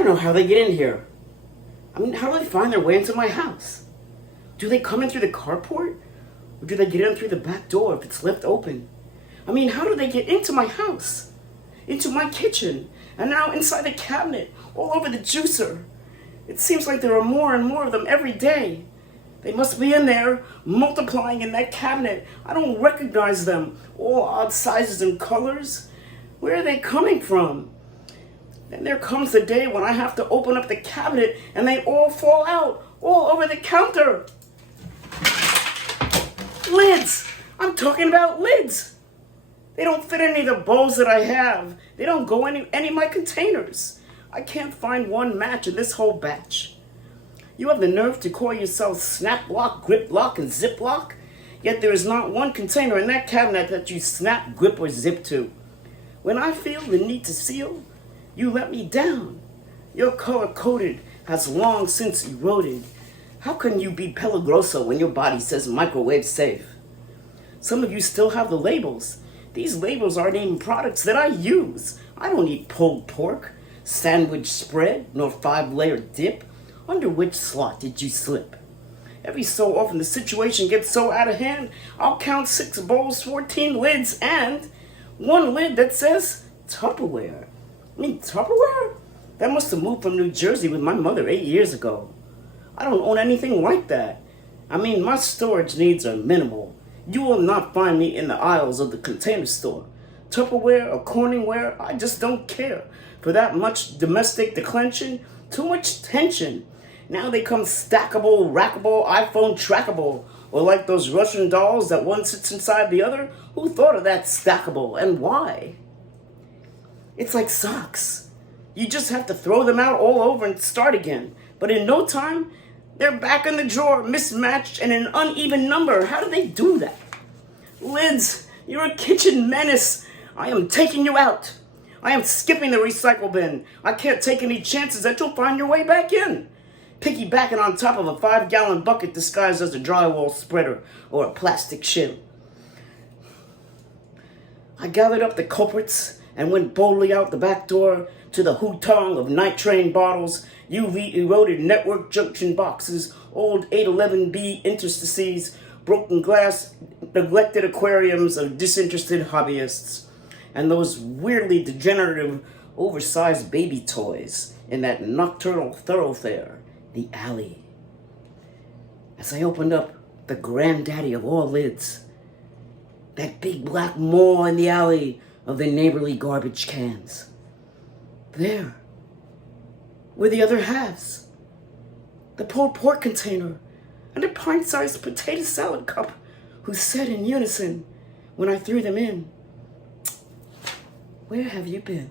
don't know how they get in here. I mean, how do they find their way into my house? Do they come in through the carport? Or do they get in through the back door if it's left open? I mean, how do they get into my house? Into my kitchen? And now inside the cabinet, all over the juicer. It seems like there are more and more of them every day. They must be in there, multiplying in that cabinet. I don't recognize them. All odd sizes and colors. Where are they coming from? Then there comes the day when I have to open up the cabinet and they all fall out, all over the counter. Lids! I'm talking about lids! They don't fit any of the bowls that I have. They don't go in any of my containers. I can't find one match in this whole batch. You have the nerve to call yourself Snap Lock, Grip Lock, and Zip Lock? Yet there is not one container in that cabinet that you snap, grip, or zip to. When I feel the need to seal, you let me down. Your color-coded has long since eroded. How can you be Pelagroso when your body says microwave safe? Some of you still have the labels. These labels aren't even products that I use. I don't eat pulled pork, sandwich spread, nor 5-layer dip. Under which slot did you slip? Every so often the situation gets so out of hand, I'll count 6 bowls, 14 lids, and one lid that says Tupperware. I mean, Tupperware? That must have moved from New Jersey with my mother 8 years ago. I don't own anything like that. I mean, my storage needs are minimal. You will not find me in the aisles of the Container Store. Tupperware or Corningware, I just don't care. For that much domestic declension, too much tension. Now they come stackable, rackable, iPhone trackable. Or like those Russian dolls that one sits inside the other. Who thought of that stackable and why? It's like socks. You just have to throw them out all over and start again. But in no time, they're back in the drawer, mismatched and an uneven number. How do they do that? Lids, you're a kitchen menace. I am taking you out. I am skipping the recycle bin. I can't take any chances that you'll find your way back in. Piggybacking on top of a 5-gallon bucket disguised as a drywall spreader or a plastic shim. I gathered up the culprits and went boldly out the back door to the hutong of night train bottles, UV eroded network junction boxes, old 811B interstices, broken glass, neglected aquariums of disinterested hobbyists, and those weirdly degenerative, oversized baby toys in that nocturnal thoroughfare, the alley. As I opened up the granddaddy of all lids, that big black maw in the alley of the neighborly garbage cans, there were the other halves, the pulled pork container and a pint-sized potato salad cup, who said in unison when I threw them in, "Where have you been?"